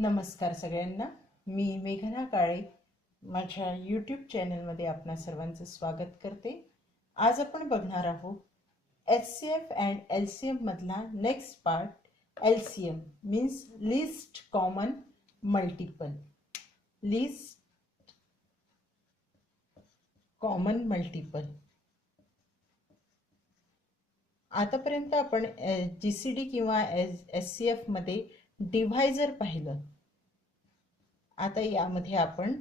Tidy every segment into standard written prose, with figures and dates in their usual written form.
नमस्कार सगळ्यांना. मी मेघना काळे माझ्या यूट्यूब चॅनलमध्ये आपणा सर्वांचं स्वागत करते. आज आपण बघणार आहोत HCF अँड LCM मधला next part. LCM means list common multiple. List common multiple. आतापर्यंत आपण GCD किंवा SCF मध्ये डिव्हायजर पाहिलं. आता यामध्ये आपण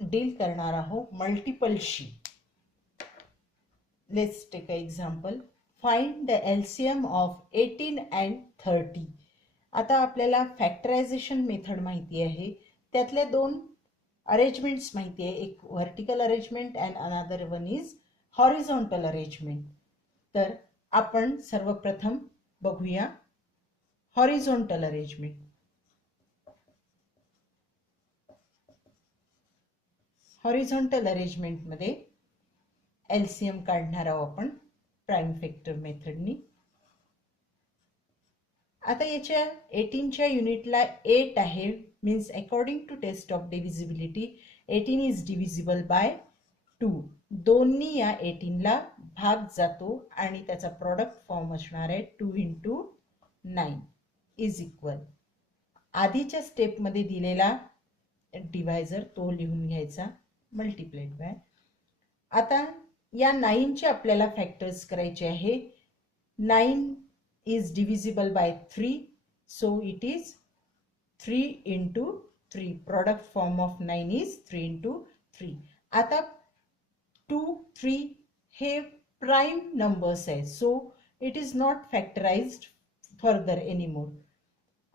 डील करणार आहोत मल्टिपलशी. Let's take a example. Find the LCM of 18 and 30. आता आपल्याला फॅक्टरायझेशन मेथड माहिती आहे. त्यातले दोन अरेंजमेंट्स माहिती आहे. एक vertical arrangement and another one is horizontal arrangement. तर आपण सर्वप्रथम बघूया हॉरिझॉन्टल अरेंजमेंट. हॉरिझॉन्टल अरेंजमेंटमध्ये LCM काढणार आहोत आपण प्राइम फॅक्टर मेथडनी. आता याच्या 18च्या युनिटला 8 आहे. Means according to test of divisibility 18 is divisible by 2. दोन्ही या 18ला भाग जातो आणि त्याचा प्रॉडक्ट फॉर्म असणार आहे 2 × 9 इज इक्वल. आधीच्या स्टेपमध्ये दिलेला डिव्हायजर तो लिहून घ्यायचा मल्टिप्लाइड बाय. आता या 9चे आपल्याला फॅक्टर्स करायचे आहे. 9 is divisible by 3, so it is 3 × 3. Product form of 9 is 3 × 3. आता 2, 3 हे प्राइम नंबर्स आहे, so it is not factorized further anymore.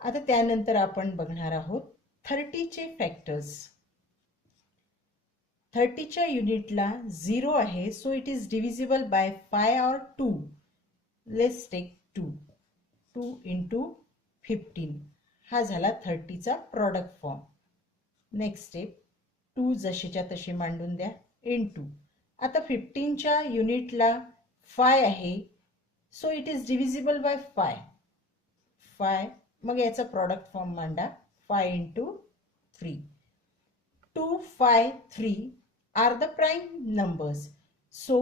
आता त्यानंतर आपण बघणार आहोत 30चे फॅक्टर्स. 30च्या युनिटला 0 आहे, so it is divisible bye 5 और 2. Let's take 2. 2 × 15 हा झाला 30चा प्रॉडक्ट फॉर्म. नेक्स्ट स्टेप 2 जशीच्या तशी मांडून द्या × आता 15च्या युनिटला 5 आहे, so it is divisible bye 5. मग याचा प्रॉडक्ट फॉर्म मांडा 5 × 3. 2, 5, 3 are the prime numbers, so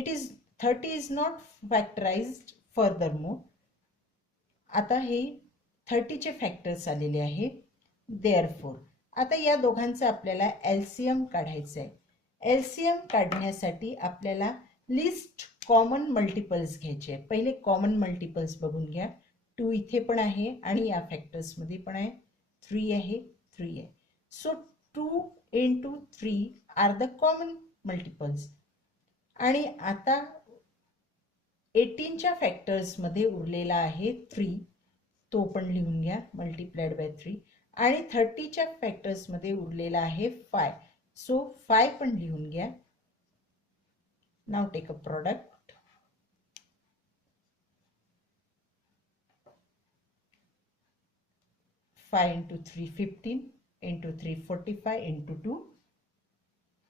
it is 30 is not factorized furthermore. आता हे 30चे फॅक्टर्स आलेले आहे. देअरफॉर आता या दोघांचा आपल्याला LCM काढायचा आहे. LCM काढण्यासाठी आपल्याला लिस्ट कॉमन मल्टिपल्स घ्यायचे आहे. पहिले कॉमन मल्टिपल्स बघून घ्या. 2 इथे पण आहे आणि या फॅक्टर्स मध्ये पण आहे. 3 आहे, 3 आहे. So 2 × 3 are the common multiples. आणि आता 18च्या फॅक्टर्स मध्ये उरलेला आहे 3, तो पण लिहून घ्या मल्टिप्लाइड बाय 3. आणि 30च्या फॅक्टर्स मध्ये उरलेला आहे 5, सो 5 पण लिहून घ्या. Now take a product. 5 × 3 15 × 3 45 × 2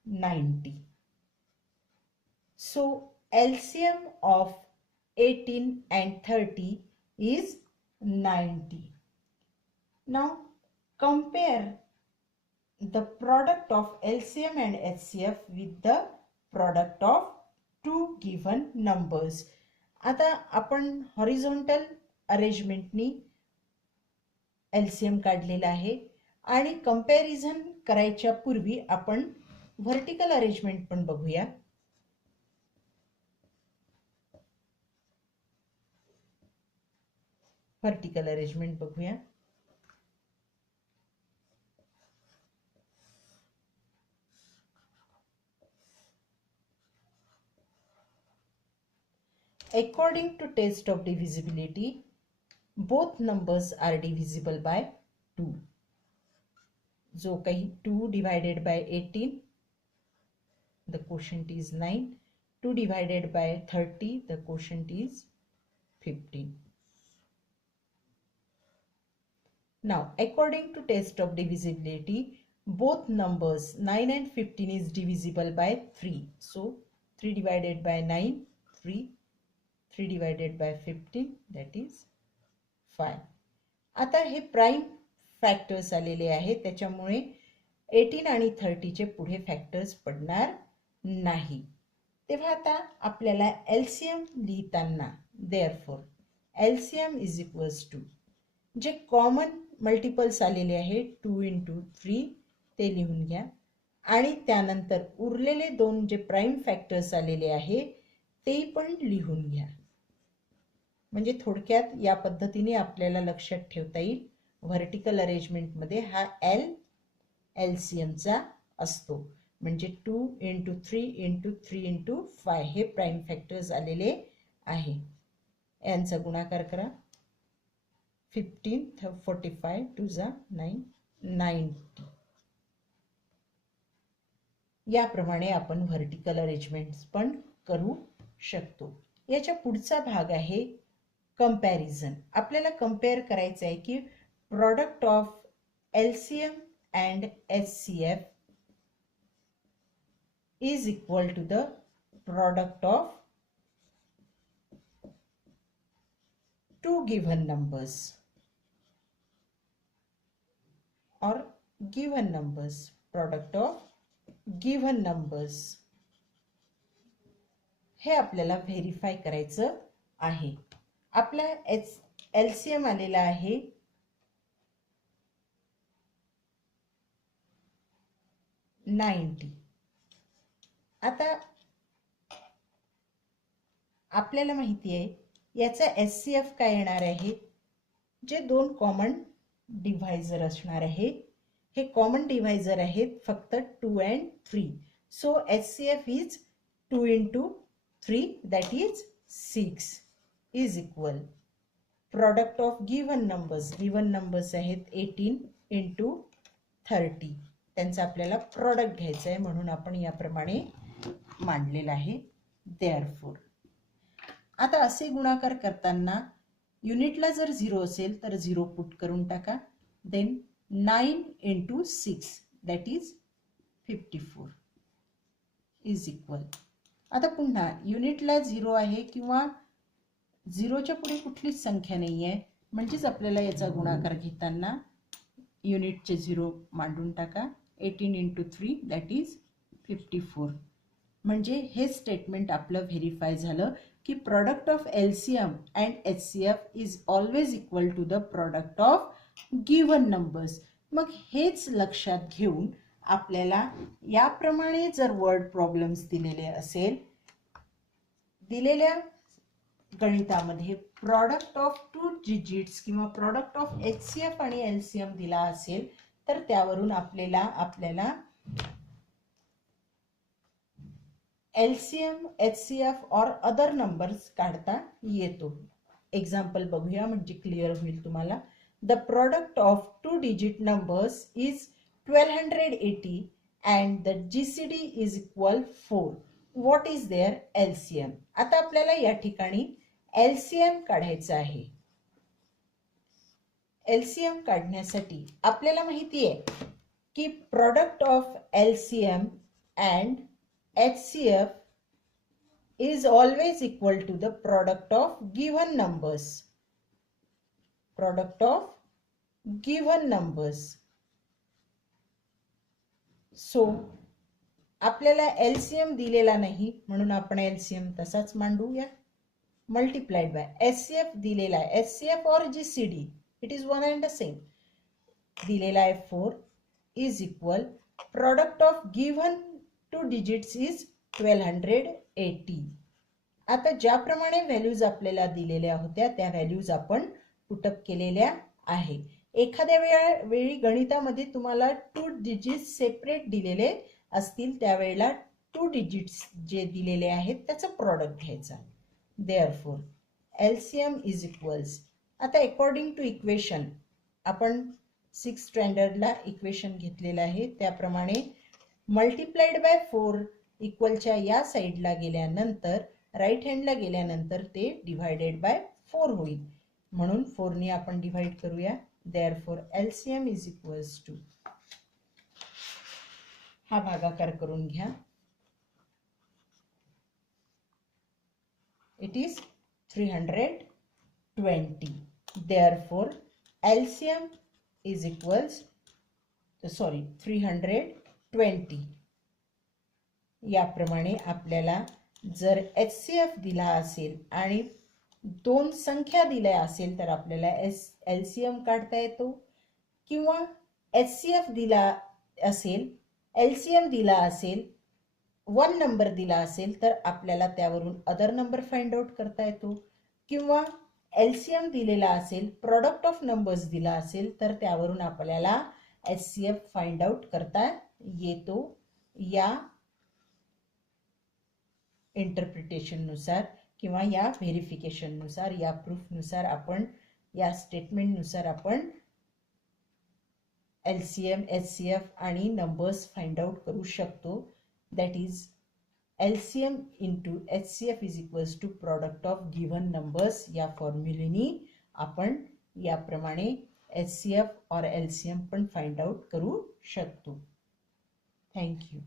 90. So LCM of 18 and 30 is 90. Now compare the product of LCM and HCF with the product of two given numbers. आता आपण हॉरिझॉन्टल अरेंजमेंटनी LCM काढलेला आहे आणि कंपॅरिझन करायच्या पूर्वी आपण व्हर्टिकल अरेंजमेंट पण बघूया. व्हर्टिकल अरेंजमेंट बघूया. According to test of divisibility, both numbers are divisible by 2. जो काही 2 divided by 18, the quotient is 9. 2 divided by 30, the quotient is 15. Now, according to test of divisibility, both numbers 9 and 15 is divisible by 3. So, 3 divided by 9, 3. 3 divided by 15, that is 5. आता हे prime factors आलेले आहेत, त्याच्यामुळे 18 आणि 30चे पुढे factors पडणार नाही. तेव्हा आता आपल्याला एलसीएम लिहिताना therefore LCM is equals to जे कॉमन मल्टिपल्स आलेले आहे 2 into 3 ते लिहून घ्या आणि त्यानंतर उरलेले दोन जे प्राईम फॅक्टर्स आलेले आहे ते पण लिहून घ्या. म्हणजे थोडक्यात या पद्धतीने आपल्याला लक्षात ठेवता येईल. व्हर्टिकल अरेंजमेंटमध्ये हा एल एलसीएमचा असतो. म्हणजे 2 into 3 into 3 into 5 हे प्राईम फॅक्टर्स आलेले आहे. यांचा गुणाकार करा. 15 45 2 जा 9 90. याप्रमाणे आपण व्हर्टिकल अरेंजमेंट्स पण करू शकतो. याच्या पुढचा भाग आहे कंपॅरिझन. आपल्याला कंपेअर करायचं आहे की product of LCM and HCF is equal to the product of two given numbers or given numbers, product of given numbers हे आपल्याला व्हेरीफाय करायचं आहे. आपला एलसीएम आलेला आहे 90. आता आपल्याला माहिती आहे याचा एचसीएफ काय येणार आहे. जे दोन कॉमन डिव्हायझर असणार आहे हे कॉमन डिव्हायझर आहेत फक्त 2 and 3. So HCF is 2 into 3 that is 6 is equal product of given numbers आहेत 18 into 30. त्यांचा आपल्याला प्रोडक्ट घ्यायचा आहे म्हणून आपण याप्रमाणे मांडलेला आहे. देअरफॉर आता असे गुणाकार करताना युनिटला जर 0 असेल तर 0 पुट करून टाका. Then 9 into 6 that is 54 is equal. आता पुन्हा युनिटला 0 आहे किंवा 0च्या पुढे कुठलीच संख्या नाही आहे म्हणजेच आपल्याला याचा गुणाकार घेताना युनिटचे 0 मांडून टाका. 18 into 3 that is 54. म्हणजे हे स्टेटमेंट आपलं व्हेरीफाय झालं की product of LCM and HCF is always equal to the product of given numbers. मग हेच लक्षात घेऊन आपल्याला याप्रमाणे जर वर्ड प्रॉब्लेम्स दिलेले असेल, दिलेल्या गणितामध्ये प्रोडक्ट ऑफ 2 डिजिट्स किंवा प्रोडक्ट ऑफ एचसीएफ आणि एलसीएम दिला असेल तर त्यावरून आपल्याला एलसीएम एचसीएफ और अदर नंबर्स काढता येतो. एक्झाम्पल बघूया म्हणजे क्लिअर होईल तुम्हाला. The product of 2 digit numbers is 1280 and the GCD is equal 4. What is their LCM. आता आपल्याला या ठिकाणी एलसीएम काढायचं आहे. एलसीएम काढण्यासाठी आपल्याला माहिती आहे की product of LCM and HCF is always equal to the product of given numbers. Product of given numbers. So आपल्याला LCM दिलेला नाही म्हणून आपण LCM तसाच मांडूया. Multiplied by HCF दिलेला आहे. HCF or GCD it is one and the same. दिलेला आहे 4 is equal product of given 2 digits is 1280. आता ज्याप्रमाणे व्हॅल्यूज आपल्याला दिलेल्या होत्या त्या व्हॅल्यूज आपण पुटअप केलेल्या आहे. एखाद्या वेळी गणितामध्ये तुम्हाला 2 डिजिट्स सेपरेट दिलेले असतील त्यावेळेला 2 डिजिट्स जे दिलेले आहेत त्याचं प्रोडक्ट घ्यायचा. Therefore LCM is equals. आता अकॉर्डिंग टू इक्वेशन आपण 6th स्टँडर्डला इक्वेशन घेतलेलं आहे त्याप्रमाणे मल्टिप्लाइड बाय 4 इक्वलच्या या साईडला गेल्यानंतर राईट हँडला गेल्यानंतर ते डिवायडेड बाय 4 होईल म्हणून 4 ने आपण डिवाइड करूया. Therefore LCM is equals to हा भागाकार करून घ्या. It is 320. Therefore LCM is equals 320. याप्रमाणे आपल्याला जर HCF दिला असेल आणि दोन संख्या दिल्या असेल तर आपल्याला LCM काढता येतो, किंवा HCF दिला असेल, LCM दिला असेल, 1 नंबर दिला असेल तर आपल्याला त्यावरून अदर नंबर फाइंड आउट करता येतो, किंवा LCM दिलेला असेल, प्रोडक्ट ऑफ नंबर्स दिला असेल तर त्यावरून आपल्याला HCF फाइंड आउट करता येतो. या इंटरप्रिटेशननुसार किंवा या व्हेरिफिकेशननुसार, या प्रूफनुसार आपण, या स्टेटमेंटनुसार आपण LCM, HCF आणि नंबर्स फाइंड आउट करू शकतो. That is LCM into HCF is equals to product of given numbers. या फॉर्म्युलेनी आपण याप्रमाणे HCF और LCM पण फाइंड आउट करू शकतो. Thank you.